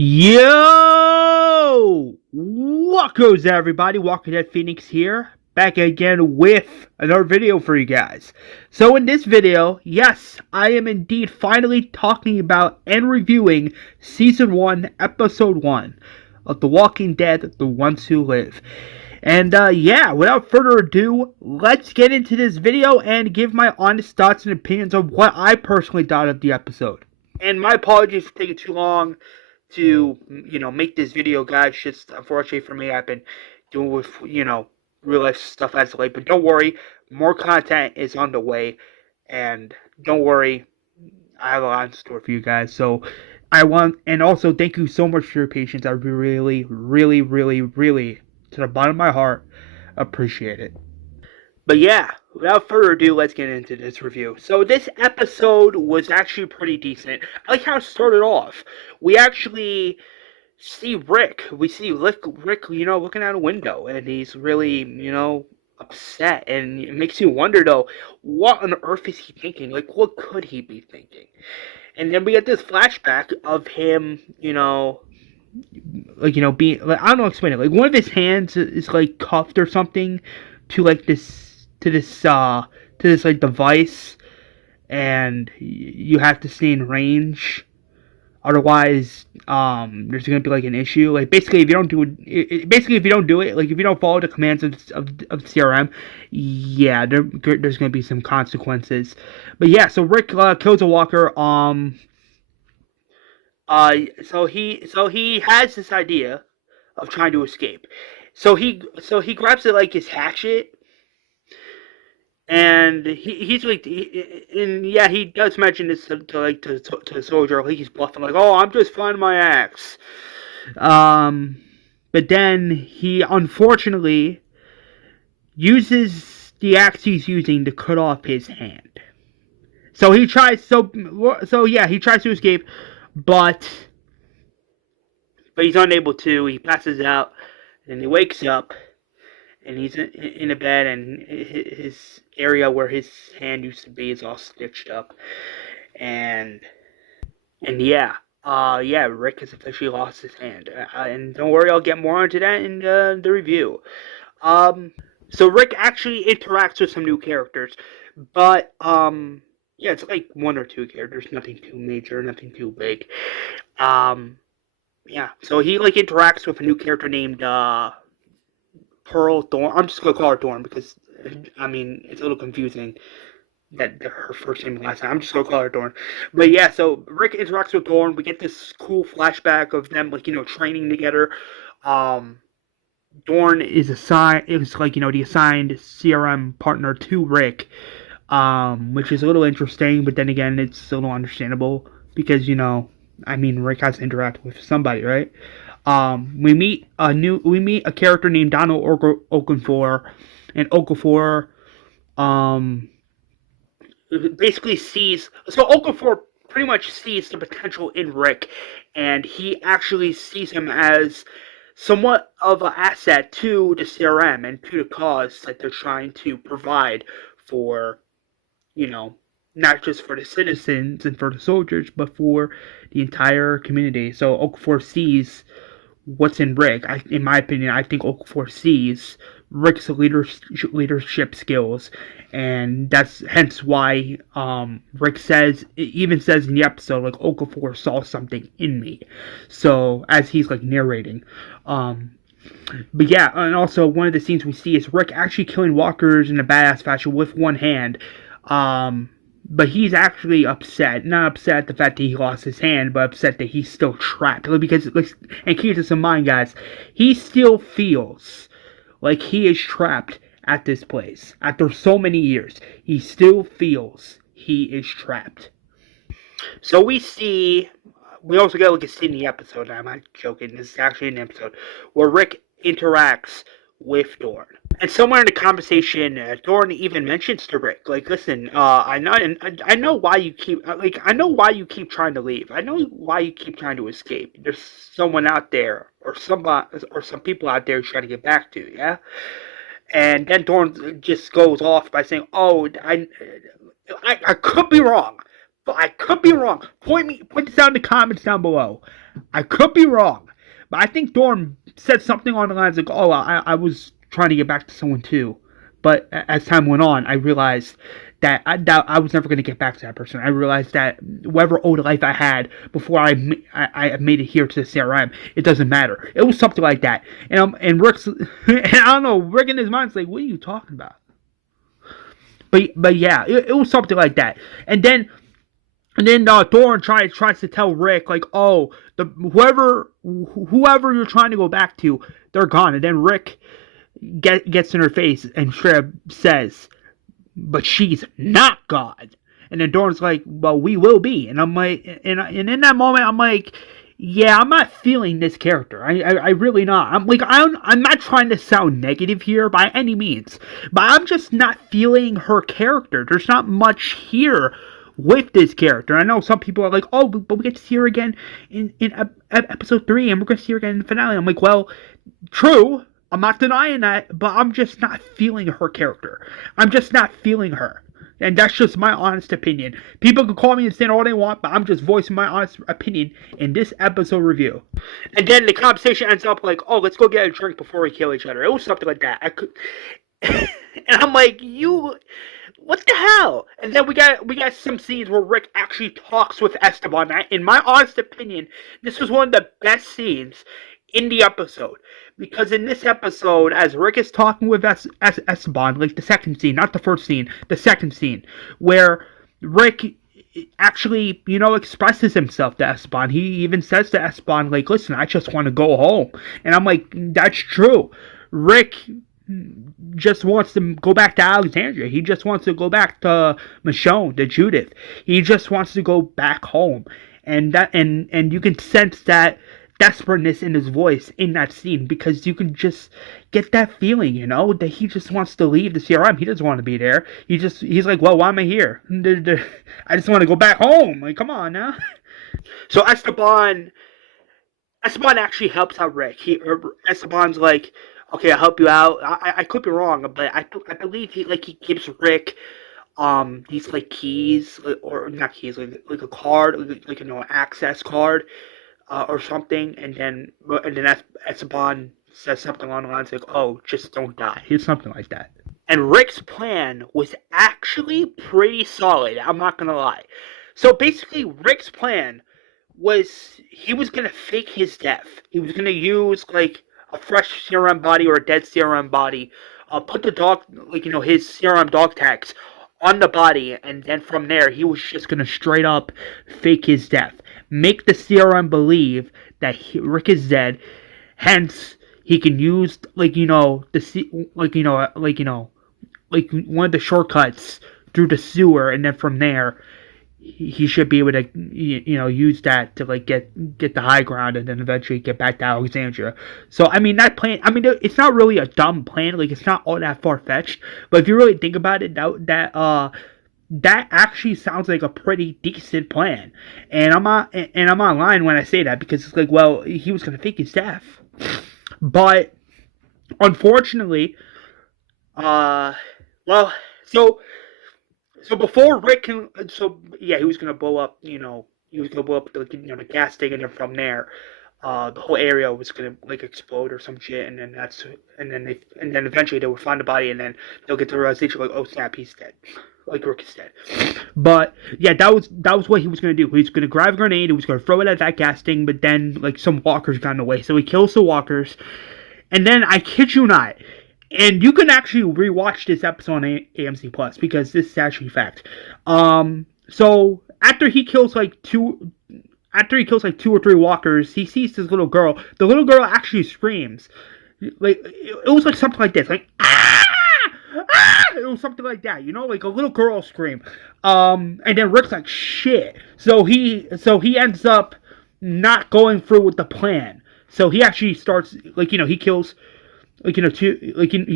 Yo! What goes everybody? WalkingDead Phoenix here, back again with another video for you guys. So in this video, yes, I am indeed finally talking about and reviewing Season 1, Episode 1 of The Walking Dead, The Ones Who Live. And yeah, without further ado, let's get into this video and give my honest thoughts and opinions on what I personally thought of the episode. And my apologies for taking too long to, make this video, guys. Just unfortunately for me, I've been doing with, real life stuff as of late. But don't worry, more content is on the way. And don't worry, I have a lot in store for you guys. So and also thank you so much for your patience. I really, really, really, really, to the bottom of my heart, appreciate it. But yeah, without further ado, let's get into this review. So this episode was actually pretty decent. I like how it started off. We actually see Rick. We see Rick, looking out a window, and he's really, upset. And it makes you wonder, though, what on earth is he thinking? Like, what could he be thinking? And then we get this flashback of him, being, I don't know how to explain it. Like, one of his hands is, like, cuffed or something to, like, this device, and you have to stay in range, otherwise there's gonna be like an issue. Like basically if you don't do it, like if you don't follow the commands of CRM, yeah, there's gonna be some consequences. But yeah, so Rick kills a walker. So he has this idea of trying to escape. So he grabs it like his hatchet. And he's like, he does mention this to the soldier. Like he's bluffing, like, "Oh, I'm just finding my axe." But then he unfortunately uses the axe he's using to cut off his hand. So he tries. He tries to escape, but he's unable to. He passes out, and he wakes up. And he's in a bed, and his area where his hand used to be is all stitched up. And Rick has officially lost his hand. And don't worry, I'll get more into that in the review. So Rick actually interacts with some new characters, but it's like one or two characters, nothing too major, nothing too big. So he like interacts with a new character named Pearl Thorn. I'm just gonna call her Thorn because it's a little confusing that her first name and last name. I'm just gonna call her Thorn. But yeah, so Rick interacts with Thorn. We get this cool flashback of them training together. Thorn is the assigned CRM partner to Rick, which is a little interesting, but then again it's a little understandable because Rick has to interact with somebody, right? We meet a character named Donald Okafor, and Okafor basically Okafor pretty much sees the potential in Rick, and he actually sees him as somewhat of an asset to the CRM and to the cause that they're trying to provide for, not just for the citizens and for the soldiers, but for the entire community. So Okafor sees what's in Rick. In my opinion, I think Okafor sees Rick's leadership skills, and that's hence why Rick even says in the episode, like, Okafor saw something in me. So as he's like narrating, but yeah, and also one of the scenes we see is Rick actually killing walkers in a badass fashion with one hand. But he's actually upset. Not upset at the fact that he lost his hand, but upset that he's still trapped. Because, and keep this in mind, guys, he still feels like he is trapped at this place. After so many years, he still feels he is trapped. So we also get like a scene in the episode, I'm not joking, this is actually an episode, where Rick interacts with Thorn. And somewhere in the conversation, Thorn even mentions to Rick, like, "Listen, I know why you keep trying to leave. I know why you keep trying to escape. There's someone out there, or some people out there trying to get back to you, yeah." And then Thorn just goes off by saying, "Oh, I could be wrong, I could be wrong. Point this out in the comments down below. I could be wrong, but I think Dorn said something on the lines like, "Oh, I was trying to get back to someone too," but as time went on, I realized that I was never going to get back to that person. I realized that whatever old life I had before I made it here to the CRM, it doesn't matter. It was something like that, and Rick's and I don't know, Rick in his mind's like, "What are you talking about?" But yeah, it was something like that, and then. And then Thorne tries to tell Rick like, oh, whoever you're trying to go back to, they're gone. And then Rick gets in her face and straight up says, but she's not God. And then Thorne's like, well, we will be. And I'm like, and in that moment, I'm like, yeah, I'm not feeling this character. I really not. I'm not trying to sound negative here by any means, but I'm just not feeling her character. There's not much here with this character. I know some people are like, oh, but we get to see her again in episode 3, and we're going to see her again in the finale. I'm like, well, true. I'm not denying that, but I'm just not feeling her character. I'm just not feeling her. And that's just my honest opinion. People can call me and say all they want, but I'm just voicing my honest opinion in this episode review. And then the conversation ends up like, oh, let's go get a drink before we kill each other. It was something like that. And I'm like, what the hell? And then we got some scenes where Rick actually talks with Esteban. In my honest opinion, this was one of the best scenes in the episode. Because in this episode, as Rick is talking with Esteban, like the second scene, not the first scene, the second scene, where Rick actually, expresses himself to Esteban. He even says to Esteban, like, listen, I just want to go home. And I'm like, that's true. Rick just wants to go back to Alexandria. He just wants to go back to Michonne, to Judith. He just wants to go back home. And you can sense that desperateness in his voice in that scene, because you can just get that feeling, that he just wants to leave the CRM. He doesn't want to be there. He's like, well, why am I here? I just want to go back home. Like, come on now. So Esteban actually helps out Rick. Esteban's like, okay, I'll help you out. I could be wrong, but I believe he gives Rick these like keys, or not keys, like a card, like an access card, or something, and then Esteban says something along the lines like, oh, just don't die. Here's something like that. And Rick's plan was actually pretty solid, I'm not gonna lie. So basically, Rick's plan was he was gonna fake his death. He was gonna use like a fresh CRM body or a dead CRM body, put the dog, his CRM dog tags on the body, and then from there, he was just gonna straight up fake his death. Make the CRM believe that Rick is dead, hence he can use like one of the shortcuts through the sewer, and then from there he should be able to use that to like get the high ground, and then eventually get back to Alexandria. So I mean, that plan, it's not really a dumb plan, like it's not all that far-fetched, but if you really think about it, that actually sounds like a pretty decent plan. And I'm not lying when I say that, because it's like, well, he was gonna fake his death. But unfortunately, so before Rick can, he was gonna blow up, he was gonna blow up the gas thing, and then from there, the whole area was gonna like explode or some shit, and then eventually they would find the body, and then they'll get to the realization like, oh snap, he's dead, like Rick is dead. But yeah, that was what he was gonna do. He was gonna grab a grenade, he was gonna throw it at that gas thing, but then like some walkers got in the way, so he kills the walkers, and then I kid you not. And you can actually rewatch this episode on AMC Plus, because this is actually fact. So after he kills like two or three walkers, he sees this little girl. The little girl actually screams. Like it was like something like this, like ah, ah! It was something like that, like a little girl scream. And then Rick's like shit. So he ends up not going through with the plan. So he actually starts he kills. He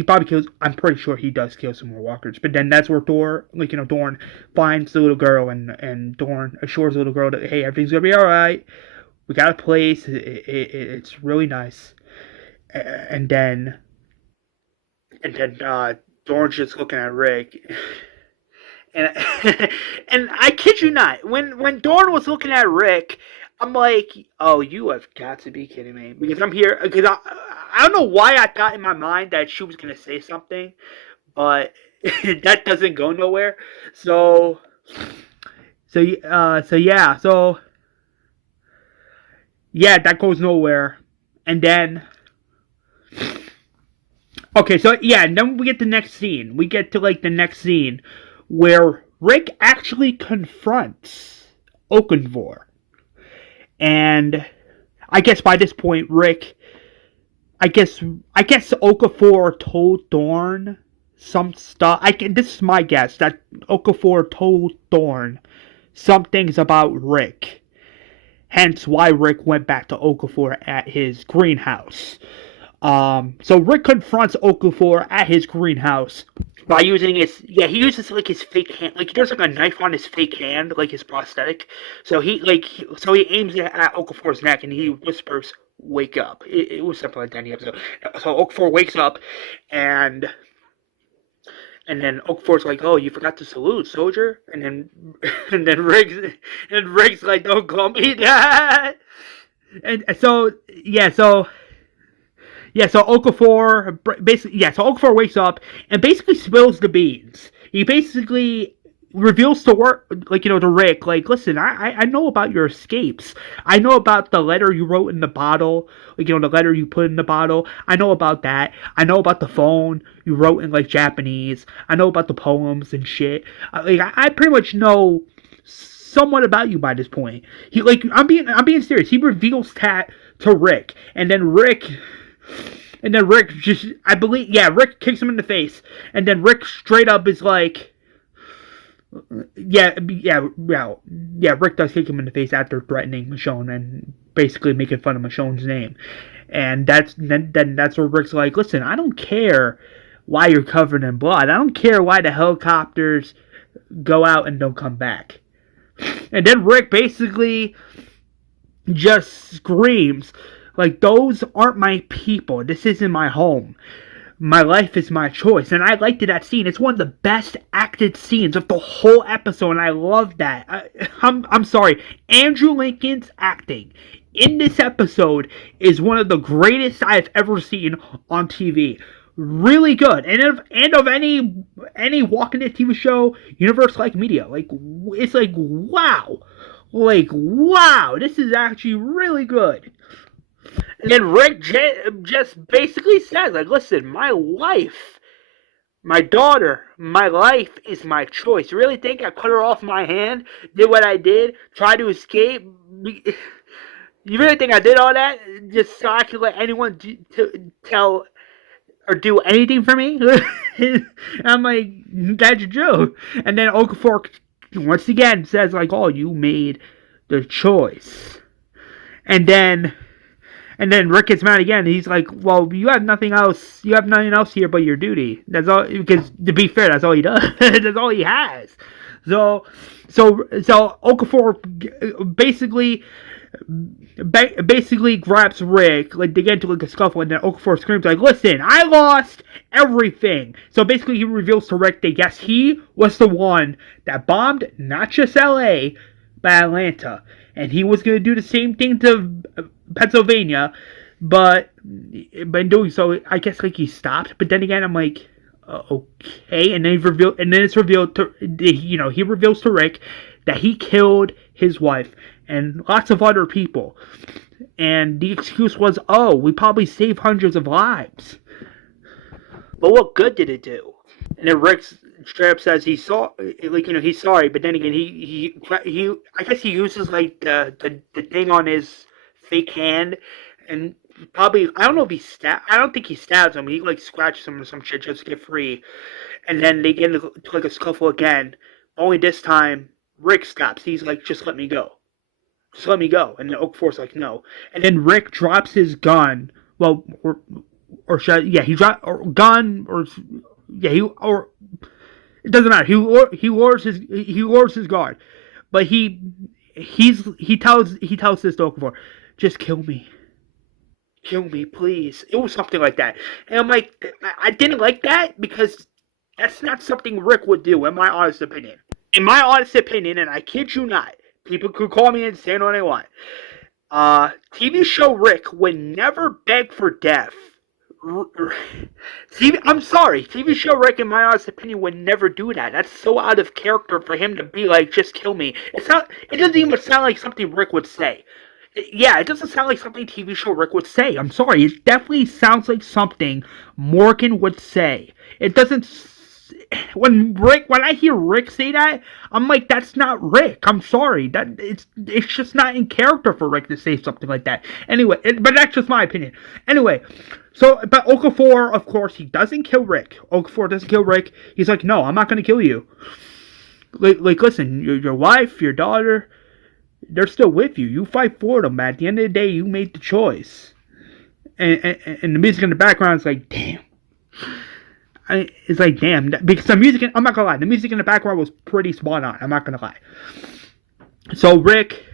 probably kills. I'm pretty sure he does kill some more walkers. But then that's where Dorn finds the little girl, and Dorn assures the little girl that, hey, everything's gonna be all right. We got a place. It's really nice. And then Dorn's just looking at Rick, And and I kid you not, when Dawn was looking at Rick, I'm like, oh, you have got to be kidding me, because I'm here because I don't know why I thought in my mind that she was gonna say something, but that doesn't go nowhere. So so yeah, that goes nowhere, and then okay, so yeah, and then we get the next scene. We get to like the next scene where Rick actually confronts Oakenvor. And I guess by this point, Rick, I guess Okafor told Thorn some stuff. This is my guess that Okafor told Thorn some things about Rick. Hence why Rick went back to Okafor at his greenhouse. So Rick confronts Okafor at his greenhouse by using he uses like his fake hand, like there's like a knife on his fake hand, like his prosthetic. So he aims it at Okafor's neck and he whispers, "Wake up." It was something like that in the episode. So Okafor wakes up, and then Okafor's like, "Oh, you forgot to salute, soldier." And then Rick's like, "Don't call me that." And so so Okafor Okafor wakes up and basically spills the beans. He basically reveals to Rick, like, listen, I know about your escapes. I know about the letter you wrote in the bottle, the letter you put in the bottle. I know about that. I know about the phone you wrote in like Japanese. I know about the poems and shit. I pretty much know somewhat about you by this point. I'm being serious. He reveals that to Rick, and then Rick just, I believe, Rick kicks him in the face, and then Rick straight up is like, Rick does kick him in the face after threatening Michonne and basically making fun of Michonne's name, and that's where Rick's like, listen, I don't care why you're covered in blood, I don't care why the helicopters go out and don't come back, and then Rick basically just screams, like, those aren't my people. This isn't my home. My life is my choice. And I liked that scene. It's one of the best acted scenes of the whole episode, and I love that. I'm sorry. Andrew Lincoln's acting in this episode is one of the greatest I've ever seen on TV. Really good. And of any Walking Dead TV show, universe-like media. Like, it's like, wow. Like, wow. This is actually really good. And then Rick just basically says, like, listen, my wife, my daughter, my life is my choice. You really think I cut her off my hand, did what I did, tried to escape? You really think I did all that just so I could let anyone tell or do anything for me? I'm like, that's true. And then Okafor once again says, like, oh, you made the choice. And then Rick gets mad again. He's like, well, you have nothing else. You have nothing else here but your duty. That's all. Because to be fair, that's all he does. That's all he has. So Okafor basically grabs Rick. Like, they get into like a scuffle, and then Okafor screams like, listen, I lost everything. So basically, he reveals to Rick that yes, he was the one that bombed not just L.A. but Atlanta, and he was going to do the same thing to Pennsylvania, but in doing so, I guess like he stopped. But then again, I'm like, okay. And then it's revealed to he reveals to Rick that he killed his wife and lots of other people, and the excuse was, oh, we probably saved hundreds of lives. But what good did it do? And then Rick straight up says he's sorry, but then again, he I guess he uses like the thing on his fake hand, and probably, I don't think he stabs him. He like scratches him or some shit just to get free, and then they get into like a scuffle again. Only this time, Rick stops. He's like, just let me go. Just let me go. And then Okafor's like, no. And then Rick drops his gun. Well, he dropped or gun or it doesn't matter. He lowers his guard, but he tells this to Okafor, just kill me, please. It was something like that, and I'm like, I didn't like that because That's not something Rick would do, in my honest opinion. In my honest opinion, and I kid you not, people could call me insane all they want. TV show Rick would never beg for death. I'm sorry, TV show Rick, in my honest opinion, would never do that. That's so out of character for him to be like, just kill me. It doesn't even sound like something Rick would say. Yeah, it doesn't sound like something TV show Rick would say. I'm sorry, it definitely sounds like something Morgan would say. It doesn't. When I hear Rick say that, I'm like, that's not Rick. I'm sorry, it's just not in character for Rick to say something like that. Anyway, but that's just my opinion. Anyway, but Okafor, of course, he doesn't kill Rick. Okafor doesn't kill Rick. He's like, no, I'm not gonna kill you. Like listen, your wife, your daughter, they're still with you. You fight for them. At the end of the day, you made the choice. And the music in the background is like, damn. It's like, damn. Because the music, I'm not gonna lie, the music in the background was pretty spot on. I'm not gonna lie. So Rick,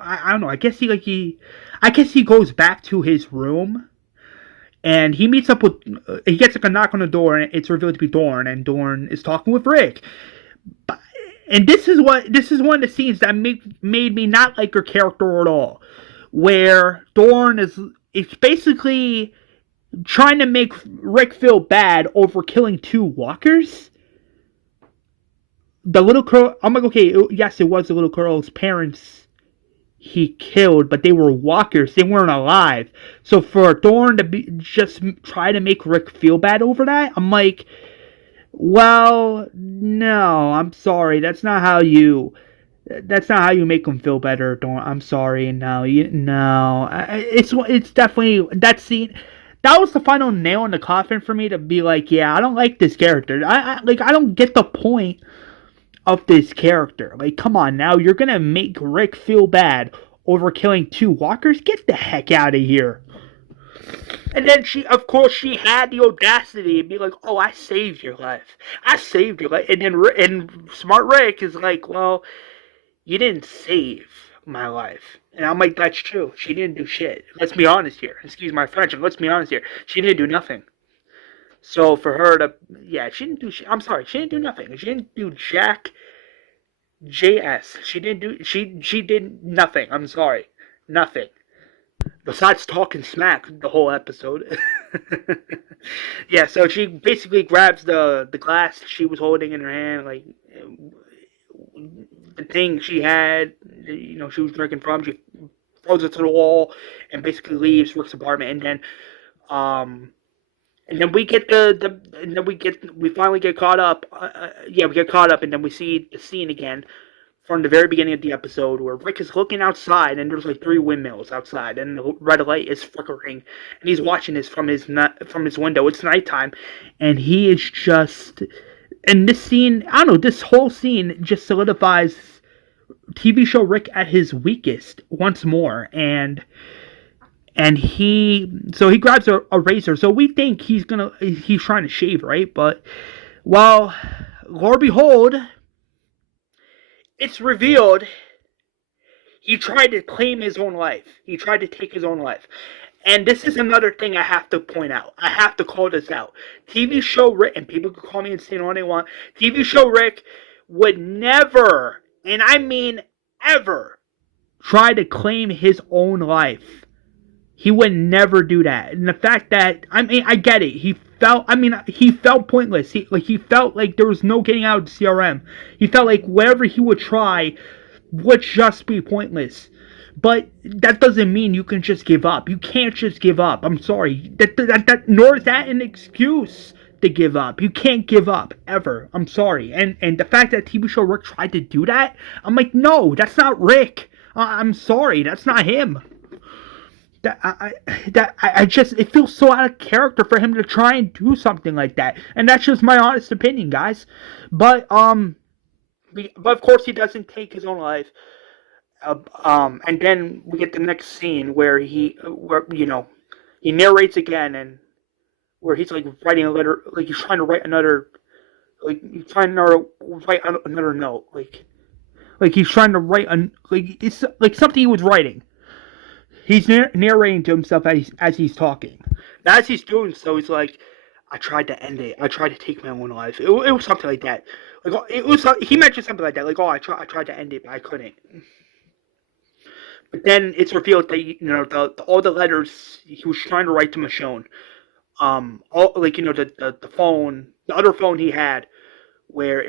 I don't know. I guess he goes back to his room, and he meets up with. He gets like a knock on the door, and it's revealed to be Dorn, and Dorn is talking with Rick. And this is one of the scenes that made me not like her character at all, where Dorn is basically trying to make Rick feel bad over killing 2 walkers. The little girl, I'm like, okay, yes, it was the little girl's parents he killed, but they were walkers, they weren't alive. So for Dorn to just try to make Rick feel bad over that, I'm like, well, no, I'm sorry, that's not how you make him feel better, Dorn. I'm sorry, no, it's definitely that scene. That was the final nail in the coffin for me to be like, yeah, I don't like this character. I don't get the point of this character. Like, come on now, you're gonna make Rick feel bad over killing 2 walkers? Get the heck out of here. And then she had the audacity to be like, oh, I saved your life. And then smart Rick is like, well, you didn't save my life. And I'm like, that's true. She didn't do shit. Let's be honest here. Excuse my French, let's be honest here. She didn't do nothing. So for her to, yeah, she didn't do shit. I'm sorry, she didn't do nothing. She didn't do jack JS. She did nothing. I'm sorry. Nothing. Besides talking smack the whole episode. Yeah, so she basically grabs the glass she was holding in her hand, like the thing she had, she was drinking from. She throws it to the wall and basically leaves Rick's apartment. And then we finally get caught up. We get caught up, and then we see the scene again from the very beginning of the episode where Rick is looking outside, and there's like 3 windmills outside, and the red light is flickering, and he's watching this from his window. It's nighttime, and he is just. And this scene, I don't know, this whole scene just solidifies TV show Rick at his weakest once more, and he grabs a razor. So we think he's trying to shave, right? But, well, Lord behold, it's revealed he tried to claim his own life. He tried to take his own life. And this is another thing I have to point out. I have to call this out. TV show Rick, and people can call me insane all they want, TV show Rick would never, and I mean ever, try to claim his own life. He would never do that. And the fact that, I mean, I get it. He felt pointless. He felt like there was no getting out of the CRM. He felt like whatever he would try would just be pointless. But that doesn't mean you can just give up. You can't just give up. I'm sorry. Nor is that an excuse to give up. You can't give up, ever. I'm sorry. And the fact that TV show Rick tried to do that, I'm like, no, that's not Rick. I'm sorry, that's not him. It feels so out of character for him to try and do something like that. And that's just my honest opinion, guys. But of course he doesn't take his own life. And then we get the next scene where he narrates again, and where he's like writing a letter, like he's trying to write another note, like he's trying to write it's like something he was writing. He's narrating to himself as he's talking. Now, as he's doing so, he's like, I tried to end it. I tried to take my own life. It was something like that. Like it was. He mentioned something like that. Like, oh, I tried to end it, but I couldn't. But then it's revealed that all the letters he was trying to write to Michonne, all like the phone, the other phone he had, where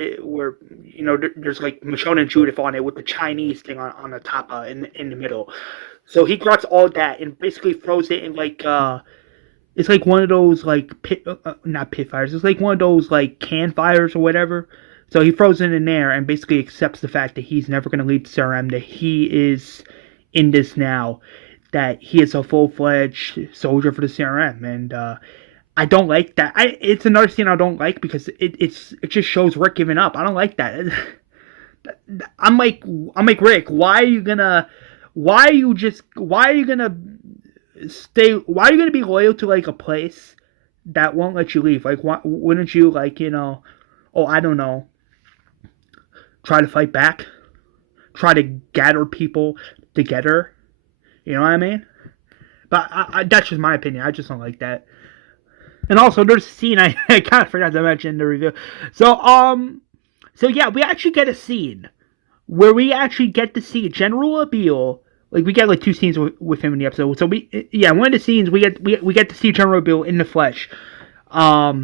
there's like Michonne and Judith on it with the Chinese thing on the top in the middle. So he grabs all that and basically throws it in like it's like one of those like not pit fires. It's like one of those like can fires or whatever. So he throws it in there and basically accepts the fact that he's never going to leave the CRM. That he is in this now. That he is a full-fledged soldier for the CRM, and I don't like that. It's another scene I don't like because it just shows Rick giving up. I don't like that. I'm like Rick. Why are you gonna be loyal to like a place that won't let you leave? Like, why wouldn't you I don't know, try to fight back, try to gather people together? You know what I mean? But that's just my opinion. I just don't like that. And also, there's a scene I kind of forgot to mention in the review. So yeah, we actually get a scene where we actually get to see General Abil. Like, we get like 2 scenes with him in the episode. So one of the scenes we get to see General Abil in the flesh. Yeah,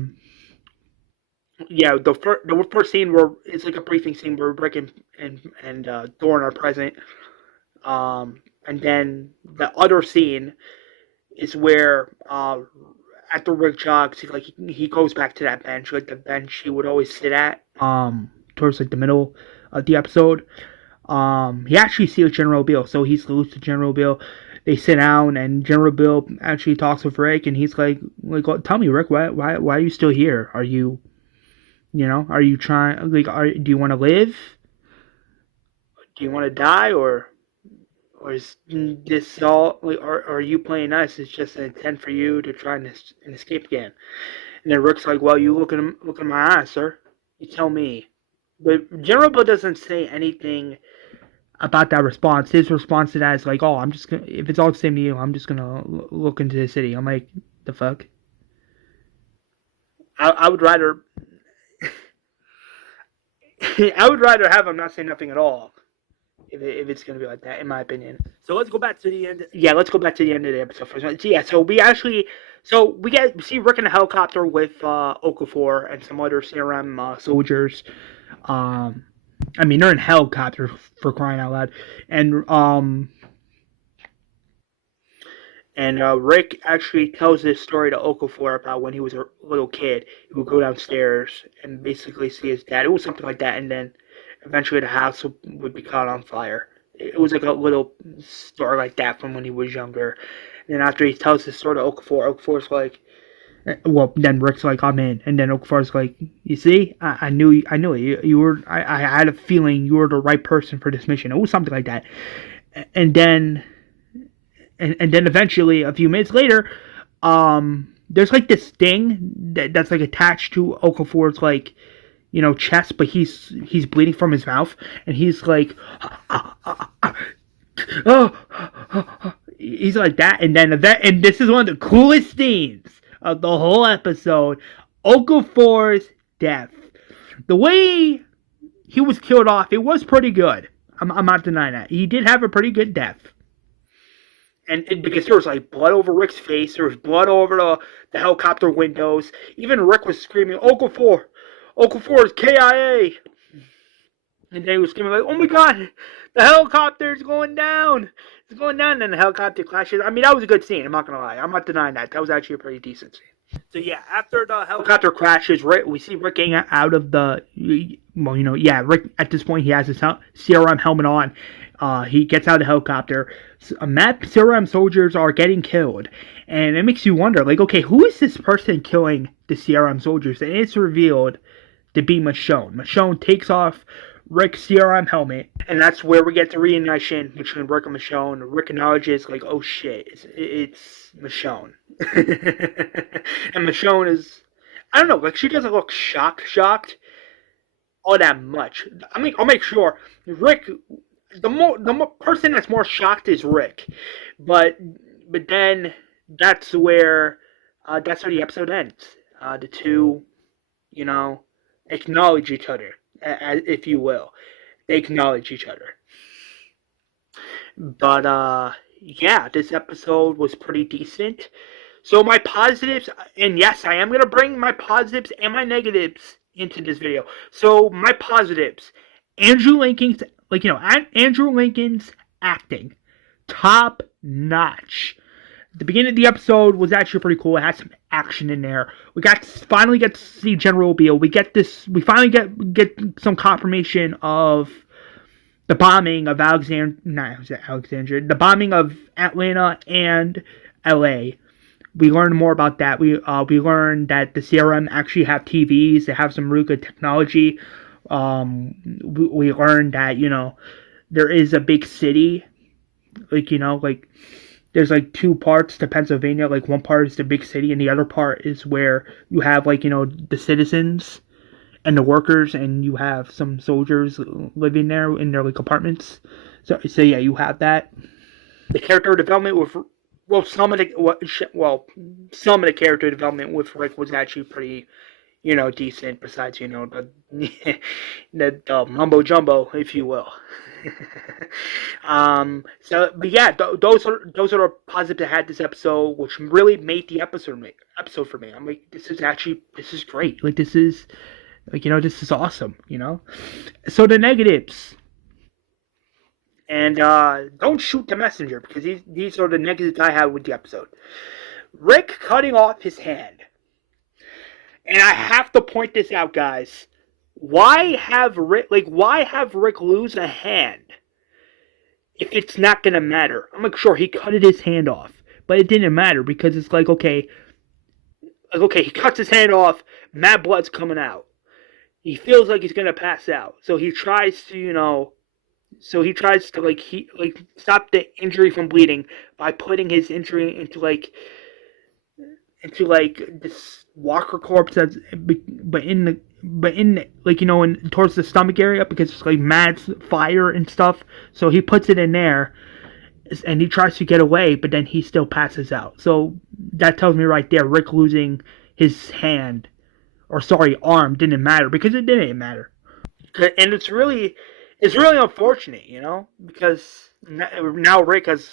the first scene where it's like a briefing scene where Rick and Thorne are present. And then the other scene is where after Rick jogs, he goes back to that bench, like the bench he would always sit at, towards like the middle of the episode. He actually sees General Bill, so he salutes to General Bill. They sit down, and General Bill actually talks with Rick, and he's like, tell me, Rick, why are you still here? Are you trying, do you want to live? Do you want to die, or is this all, or are you playing us? It's just an intent for you to try and escape again. And then Rick's like, well, you look at my eyes, sir. You tell me. But General Bill doesn't say anything about that response. His response to that is like, oh, I'm just gonna, if it's all the same to you, I'm just gonna look into the city. I'm like, the fuck? I would rather have him not say nothing at all. If it's going to be like that, in my opinion. So let's go back to the end. Yeah, let's go back to the end of the episode first. So, yeah, we see Rick in a helicopter with Okafor and some other CRM soldiers. I mean, they're in helicopters, for crying out loud. And Rick actually tells this story to Okafor about when he was a little kid. He would go downstairs and basically see his dad. It was something like that, and then eventually the house would be caught on fire. It was like a little story like that from when he was younger. And then after he tells this story to Okafor's like, well, then Rick's like, I'm in. And then Okafor's like, you see, I knew it. You were, I had a feeling you were the right person for this mission. It was something like that. And then eventually, a few minutes later, there's like this thing that's like attached to Okafor's like, chest, but he's bleeding from his mouth, and he's like, he's like that, and this is one of the coolest scenes of the whole episode, Okafor's death. The way he was killed off, it was pretty good. I'm not denying that. He did have a pretty good death. And because there was like blood over Rick's face, there was blood over the helicopter windows. Even Rick was screaming, Okafor is KIA. And then he was screaming like, oh my god, the helicopter's going down. It's going down, and then the helicopter crashes. I mean, that was a good scene, I'm not going to lie. I'm not denying that. That was actually a pretty decent scene. So yeah, after the helicopter crashes, we see Rick getting out of the, Rick, at this point, he has his CRM helmet on. He gets out of the helicopter. Mad CRM soldiers are getting killed. And it makes you wonder, like, okay, who is this person killing the CRM soldiers? And it's revealed to be Michonne. Michonne takes off Rick's CRM helmet, and that's where we get the reunition between Rick and Michonne. Rick acknowledges, like, oh shit, it's Michonne. And Michonne is, I don't know, like, she doesn't look shocked all that much. I mean, I'll make sure Rick, the person that's more shocked is Rick, but then that's where the episode ends. The two, you know, acknowledge each other, if you will. They acknowledge each other. But yeah, this episode was pretty decent. So my positives, and yes, I am gonna bring my positives and my negatives into this video. So my positives, Andrew Lincoln's, Andrew Lincoln's acting, top notch. The beginning of the episode was actually pretty cool. It had some action in there. We finally get to see General Beale. We finally get some confirmation of the bombing of the bombing of Atlanta and L.A. We learned more about that. We learned that the CRM actually have TVs. They have some really good technology. We learned that there is a big city, there's two parts to Pennsylvania. One part is the big city, and the other part is where you have the citizens and the workers, and you have some soldiers living there in their apartments. So yeah, you have that. The character development with some of the character development with Rick was actually pretty, decent. Besides, the mumbo jumbo, if you will. But yeah, those are the positives I had this episode, which really made the episode for me. I'm like, this is great. This is awesome. So the negatives. And don't shoot the messenger, because these are the negatives I have with the episode. Rick cutting off his hand. And I have to point this out, guys. Why have Rick lose a hand if it's not gonna matter? I'm sure he cut his hand off, but it didn't matter, because it's okay, he cuts his hand off, mad blood's coming out. He feels like he's gonna pass out, so he tries to stop the injury from bleeding by putting his injury into this walker corpse towards the stomach area, because it's mad fire and stuff. So he puts it in there, and he tries to get away, but then he still passes out. So that tells me right there, Rick losing his arm didn't matter, because it didn't matter. And it's really unfortunate, because now Rick is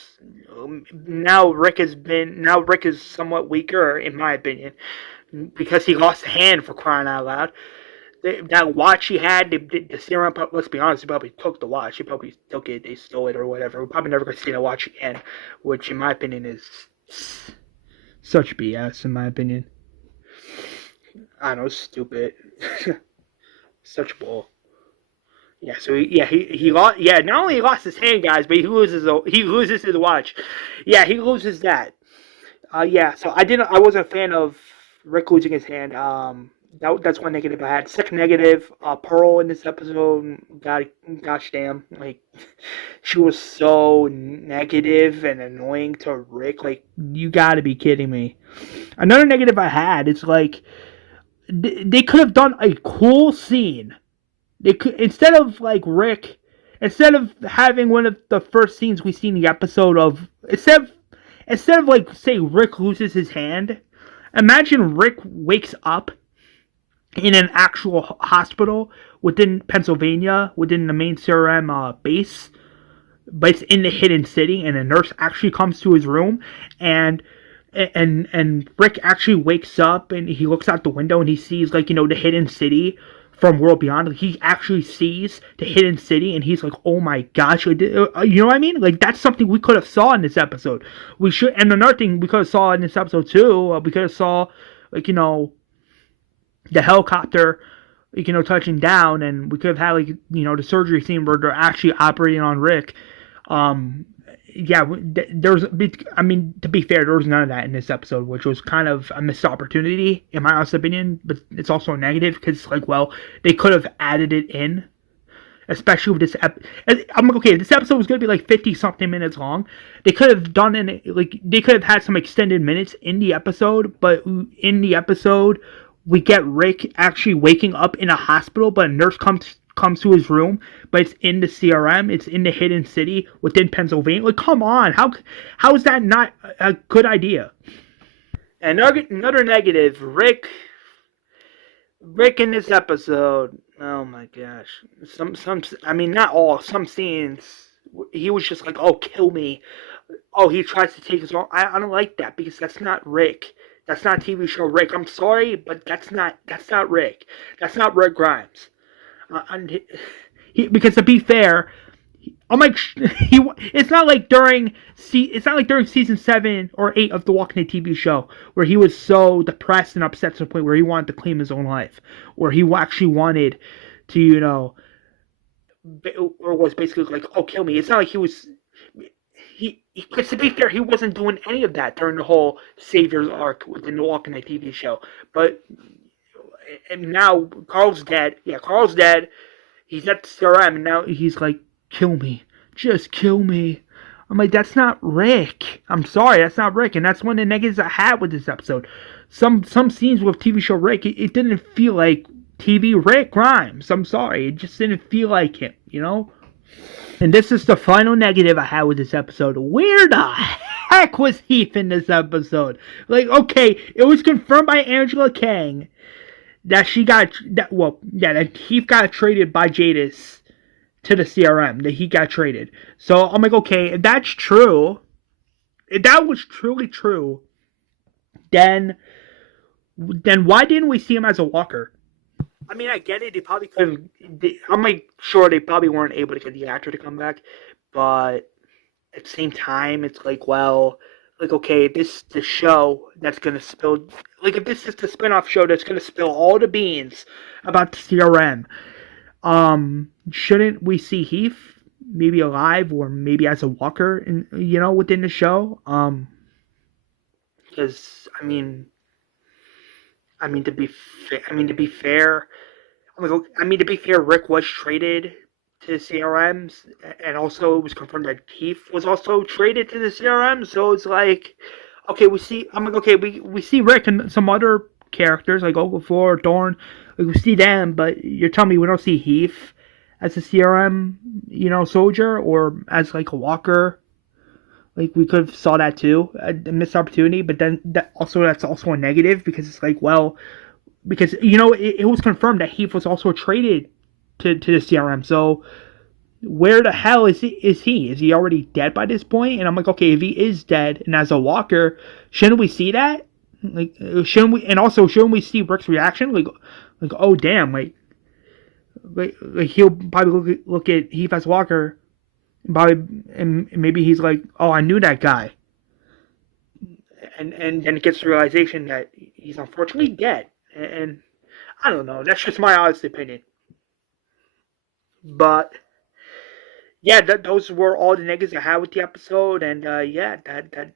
somewhat weaker, in my opinion, because he lost a hand, for crying out loud. That watch he had, the serum, let's be honest, he probably took the watch. He probably took it, they stole it or whatever. We're probably never going to see that watch again, which in my opinion is such BS, in my opinion. I know, stupid. Such bull. Yeah, so he lost. Yeah, not only he lost his hand, guys, but he loses his watch. Yeah, he loses that. Yeah. So I wasn't a fan of Rick losing his hand. That's one negative I had. Second negative, Pearl in this episode. Gosh damn, she was so negative and annoying to Rick. You gotta be kidding me. Another negative I had is they could have done a cool scene. They could, instead of having one of the first scenes we see in the episode of, instead of say Rick loses his hand, imagine Rick wakes up in an actual hospital within Pennsylvania, within the main CRM base, but it's in the hidden city, and a nurse actually comes to his room, and Rick actually wakes up, and he looks out the window, and he sees the hidden city from World Beyond. He actually sees the hidden city, and he's like, oh my gosh, you know what I mean? That's something we could have saw in this episode. And another thing we could have saw in this episode too, we could have saw, the helicopter, touching down, and we could have had, the surgery scene where they're actually operating on Rick. Yeah, to be fair, there was none of that in this episode, which was kind of a missed opportunity, in my honest opinion, but it's also a negative, because, they could have added it in, especially with this this episode was going to be 50-something minutes long. They could have done they could have had some extended minutes in the episode, but in the episode, we get Rick actually waking up in a hospital, but a nurse comes to his room, but it's in the CRM, it's in the hidden city within Pennsylvania. Come on, how is that not a good idea? And another negative, Rick Rick in this episode, oh my gosh. I mean, not all, some scenes, he was just like, oh, kill me. Oh, he tries to take his own. I don't like that because that's not Rick. That's not TV show Rick. I'm sorry, but that's not Rick. That's not Rick Grimes. And because to be fair, I'm like it's not like during season 7 or 8 of the Walking Dead TV show where he was so depressed and upset to the point where he wanted to claim his own life, or he actually wanted to or was basically like, oh, kill me. It's not like he was because to be fair, he wasn't doing any of that during the whole Savior's arc within the Walking Dead TV show. But and now Carl's dead. Yeah, Carl's dead. He's at the CRM, and now he's like, kill me. Just kill me. I'm like, that's not Rick. I'm sorry, that's not Rick. And that's one of the negatives I had with this episode. Some scenes with TV show Rick, it didn't feel like TV Rick Grimes. I'm sorry. It just didn't feel like him, And this is the final negative I had with this episode. Where the heck was Heath in this episode? Like, okay, it was confirmed by Angela Kang that that Heath got traded by Jadis to the CRM, that he got traded. So I'm like, okay, if that's true, if that was truly true, then why didn't we see him as a walker? I mean, I get it. They probably couldn't. I'm like sure they probably weren't able to get the actor to come back, but at the same time, it's like, well, like, okay, the show that's gonna spill, like, if this is the spinoff show that's gonna spill all the beans about the CRM, shouldn't we see Heath maybe alive or maybe as a walker within the show? Because to be fair, to be fair, Rick was traded to the CRMs, and also it was confirmed that Heath was also traded to the CRM. So it's like, okay, we see Rick and some other characters like Okafor, Dorn, like we see them, but you're telling me we don't see Heath as a CRM, soldier, or as like a walker. Like, we could have saw that too, a missed opportunity, but then that's also a negative, because it's like, well, because, it was confirmed that Heath was also traded to the CRM, so where the hell is he? Is he already dead by this point? And I'm like, okay, if he is dead and as a walker, shouldn't we see that? Like, shouldn't we see Rick's reaction? Like, oh damn, like he'll probably look at Heath as Walker, and maybe he's like, oh, I knew that guy, and then it gets the realization that he's unfortunately dead, and I don't know. That's just my honest opinion. But yeah, those were all the negatives I had with the episode, and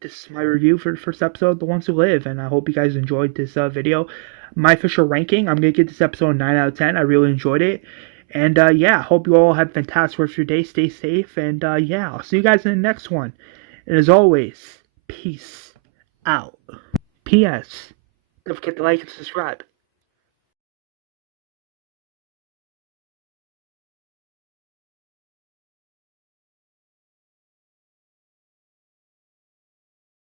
this is my review for the first episode, The Ones Who Live, and I hope you guys enjoyed this video. My official ranking, I'm gonna give this episode a 9 out of 10. I really enjoyed it, and I hope you all have a fantastic rest of your day. Stay safe, and I'll see you guys in the next one. And as always, peace out. P.S. Don't forget to like and subscribe.